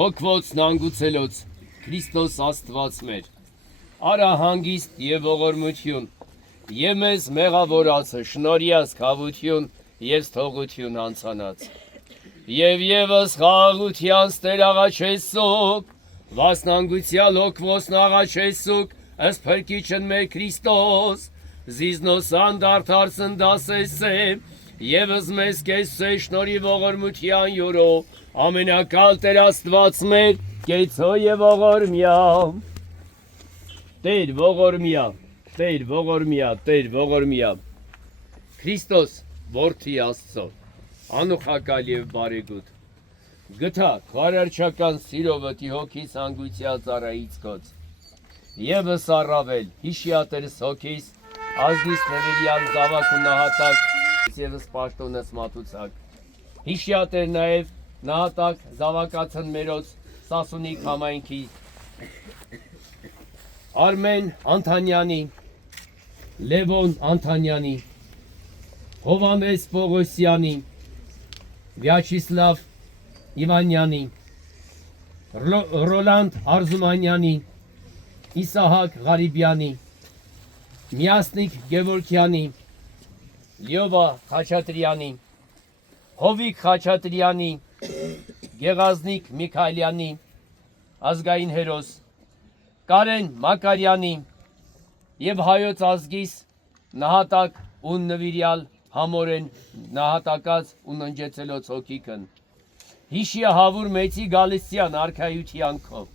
Հոգվոց նանգուցելոց, Քրիստոս Աստված մեր, արա հանգիստ և ողորմություն, և մեզ մեղավորացը շնորհյաս քավություն և սթողություն անցանած, և ևս խաղաղությանց Տեր աղաչեսուկ, վասնանգուցյալ հոգվոց նաղաչեսուկ, ըստ փրկիչն մեր Քրիստոս, զիզնոսան դարդարցն դասեսեմ, ևս մեզ կեսե շնորհի ողորմության յուրո, ամենակալ Տեր Աստված մեր, կեցո և ողորմյա, Տեր ողորմյա, Տեր ողորմյա, Տեր ողորմյա, Քրիստոս որդի Աստծո, անուխակալ և բարեգութ, գթա քարարչական սիրովըտի հոգիս անգուցյալ ծառայից կոց, ևս առավել հիշյատերս հոգիս, ազգիս նվիրյալ զավակ ու նահատակ, ևս պաշտոնս մատուցակ, հիշյատեր նաև նահատակ զավակացն մերոց Սասունիկ համայնքի Արմեն Անթանյանի, Լևոն Անթանյանի, Հովանես Պողոսյանի, Վյաչիսլավ Իվանյանի, Ռոլանդ Արզումանյանի, Իսահակ Ղարիբյանի, Միասնիկ Գևորգյանի, Լյովա Խաչատրյանի, Հովիկ Խաչատրյանի, Գեղազնիկ Միքայելյանի, ազգային հերոս, Կարեն Մակարյանի և հայոց ազգիս նահատակ ու նվիրյալ համորեն նահատակած ու ննջեցելոց հոգիքն, հիշյա հավուր մեծի գալստյան արքայության քով,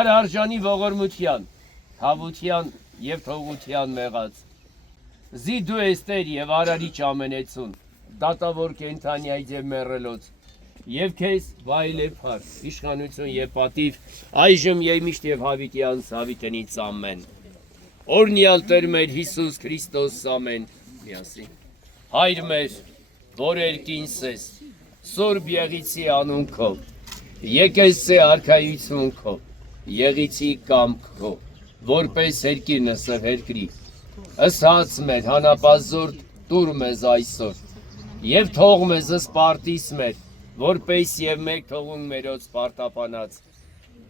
արարժանի ողորմության, քավության և թողության մեղած, զի դու ես Տեր և արարիչ ամենեցուն, դատավոր կենթանյայց և մեռելոց, և քեզ վայել է փառք, իշխանություն և պատիվ, այժմ և միշտ և հավիտյանս հավիտենից ամեն, օրնյալ Տեր մեր Հիսուս Քրիստոս ամեն, միասին, Հայր մեր, որ երկինս ես, Սուրբ Եղիցի անուն քո, եկես է արքայություն քո, Եղիցի կամք քո, որպես երկիրնս հերկրի, ըսած մեր հանապազորդ տուր մեզ այսօր, և թող մեզ սպարտիս մեր, որպես և մեկ թողուն մերոց պարտապանած,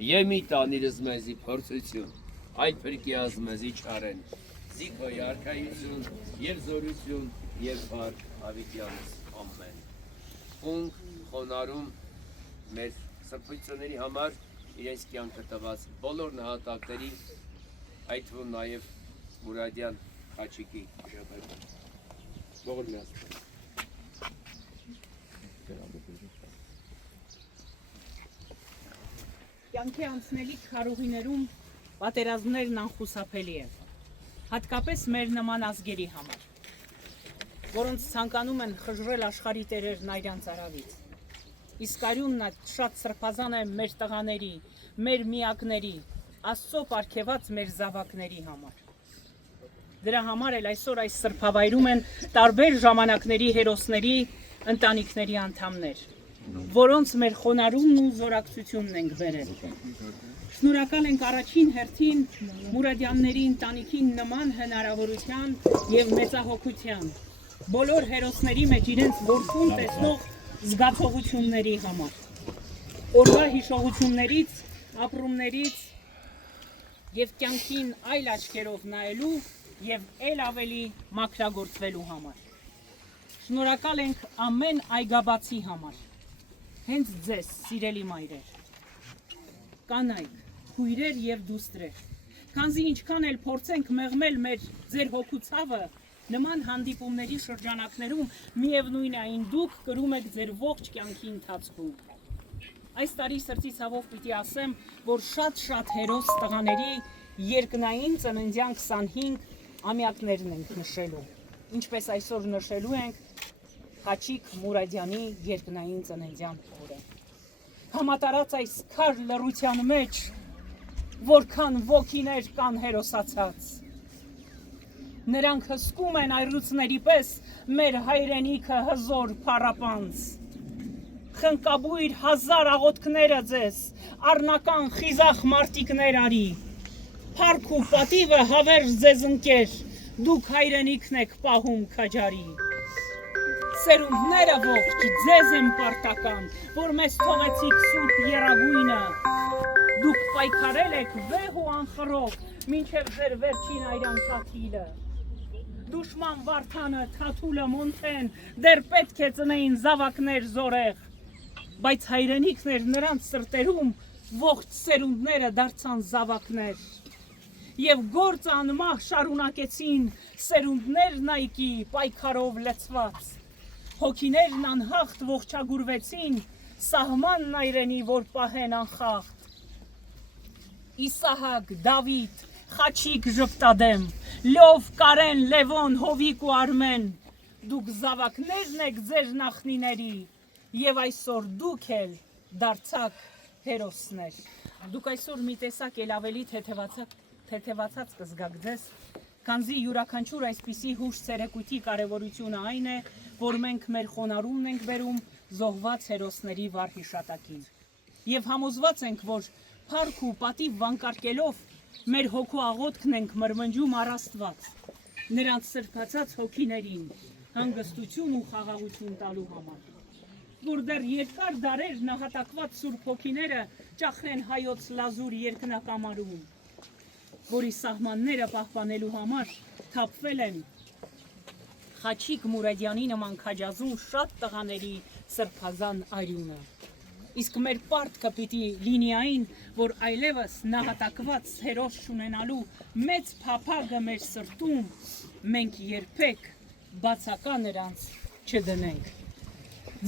և մի տանիրս մեզի փորձություն, այլ փրկիազ մեզի չարեն, զիքոյ արքայություն և զորություն և փառք հավիտյանս ամեն։ Խունգ խոնարհում մեր սրբությունների համար իրենց կյանքը տված բոլոր նահատակների, այդ թվում նաև Մուրադյան Խաչիկի ժողովուրդ։ Ողորմյա Կյանքի անցնելիք քարուղիներում պատերազմներն անխուսափելի են, հատկապես մեր նման ազգերի համար, որոնց ցանկանում են խժռել աշխարհի տերերն այրանց արավից։ Իսկ արյունն շատ սրբազան է մեր տղաների, մեր միակների, Աստծո պարգևած մեր զավակների համար։ Դրա համար էլ այսօր այս սրբավայրում են տարբեր ժամանակների հերոսների ընտանիքների անդամներ, որոնց մեր խոնարհումն ու զորակցությունն ենք բերել։ Շնորհակալ ենք առաջին հերթին Մուրադյանների ընտանիքին նման հնարավորության եւ մեծահոգության, բոլոր հերոսների մեջ իրենց որդուն տեսնող զգացողությունների համար, օրվա հիշողություններից, ապրումներից եւ կյանքին այլ աչքերով նայելու եւ ել ավելի մաքրագործվելու համար։ Շնորհակալ ենք ամեն այգաբացի համար, հենց ձեզ, սիրելի մայրեր, կանայք, քույրեր եւ դուստրեր, քանզի ինչքան էլ փորձենք մեղմել մեր ձեր հոգու ցավը, նման հանդիպումների շրջանակներում միևնույն է այն դուք կրում եք ձեր ողջ կյանքի ընթացքում։ Այս տարի սրտի ցավով պիտի ասեմ, որ շատ հերոս տղաների երկնային ծննդյան 25 ամյակներն ենք նշելու, ինչպես այսօր նշելու ենք Խաչիկ Մուրադյանի երկնային ծննդյան օրը։ Համատարած այս քար լռության մեջ որքան ոգիներ կան հերոսացած։ Նրանք հսկում են այռուցների պես մեր հայրենիքը հզոր փառապանց։ Խնկաբույր հազար աղոթքները ձեզ, առնական խիզախ մարտիկներ արի։ Փառք ու պատիվը հավերժ ձեզ ընկեր, դուք հայրենիքն եք պահում քաջարի։ Սերունդները ողջ ձեզ են պարտական, որ մեզ թողեցիք սուրբ եռագույնը։ Դուք պայքարել եք վեհ ու անխռով, մինչև ձեր վերջին այրան թաթիլը։ Դուշման վարդանը, թաթուլը, մոնթեն, դեռ պետք է ծնեին զավակներ զորեղ, բայց հայրենիքն էր նրանց սրտերում, ողջ սերունդները դարձան զավակներ։ Եվ գործ անմահ շարունակեցին սերունդներն այգի պայքարով լցված։ Հոգիներն անհաղթ ողջագուրվեցին, սահմանն այրենի, որ պահեն անխախտ։ Իսահակ, Դավիթ, Խաչիկ Ժպտադեմ, Լով, Կարեն, Լևոն, Հովիկ ու Արմեն, դուք զավակներն եք ձեր նախնիների, եւ այսօր դուք էլ դարձաք հերոսներ։ Դուք այսօր մի տեսակ էլ ավելի թեթևացած կզգաք ձեզ, քանզի յուրաքանչյուր այսպիսի հուշ ցերեկույթի կարևորությունը այն է, որ մենք մեր խոնարհումն ենք բերում զոհված հերոսների վառ հիշատակին։ Եվ համոզված ենք, որ փառք ու պատիվ վանկարկելով մեր հոգու աղոթքն ենք մրմնջում առ Աստված, նրանց սրբացած հոգիներին հանգստություն ու խաղաղություն տալու համար, որ դեռ երկար դարեր նահատակված սուրբ հոգիները ճախրեն հայոց լազուր երկնակամարում, որի սահմանները պահպանելու համար թափվել են Խաչիկ Մուրադյանի նման քաջազուն շատ տղաների սրբազան արյունը։ Իսկ մեր պարտքը պիտի լինի այն, որ այլևս նահատակված հերոս չունենալու մեծ փափագը մեր սրտում մենք երբեք բացակա նրանց չդնենք։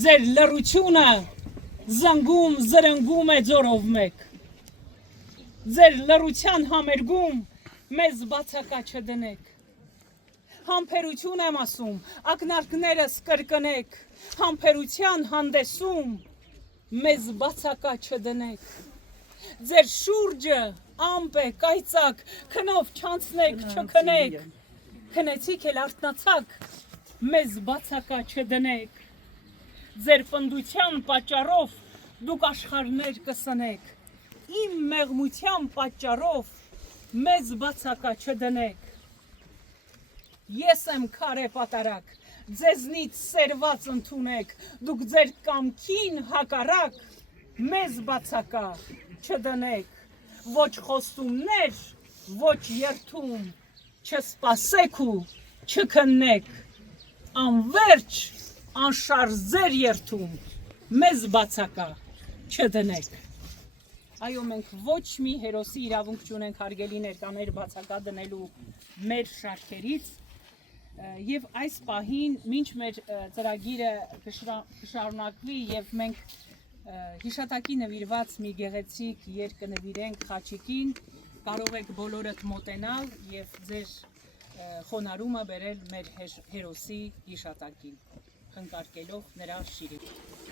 Ձեր լռությունը զանգում զրնգում է ձորով մեկ։ Ձեր լռության համերգում մեզ բացակա չդնեք։ Համբերություն եմ ասում, ակնարկներս կրկնեք, համբերության հանդեսում մեզ բացակա չդնեք։ Ձեր շուրջը ամպ է, կայծակ, քնով չանցնեք, չքնեք, քնեցիք էլ արթնացաք, մեզ բացակա չդնեք։ Ձեր պնդության պատճառով դուք աշխարհներ կսնեք, իմ մեղմության պատճառով մեզ բացակա չդնեք։ Ես եմ քարե պատարակ, ձեզնից սերված ընդունեք, դուք ձեր կամքին հակառակ մեզ բացակա չդնեք, ոչ խոստումներ, ոչ երթում, չսպասեք ու չքննեք, անվերջ անշարժ ձեր երթում մեզ բացակա չդնեք։ Այո, մենք ոչ մի հերոսի իրավունք չունենք հարգելի ներկաներ բացակա դնելու մեր շարքերից եւ այս պահին մինչ մեր ծրագիրը կշարունակվի եւ մենք հիշատակի նվիրված մի գեղեցիկ երգ կնվիրենք Խաչիկին, կարող եք բոլորդ մոտենալ եւ ձեր խոնարհումը բերել մեր հերոսի հիշատակին, խնկարկելով նրա շիրին։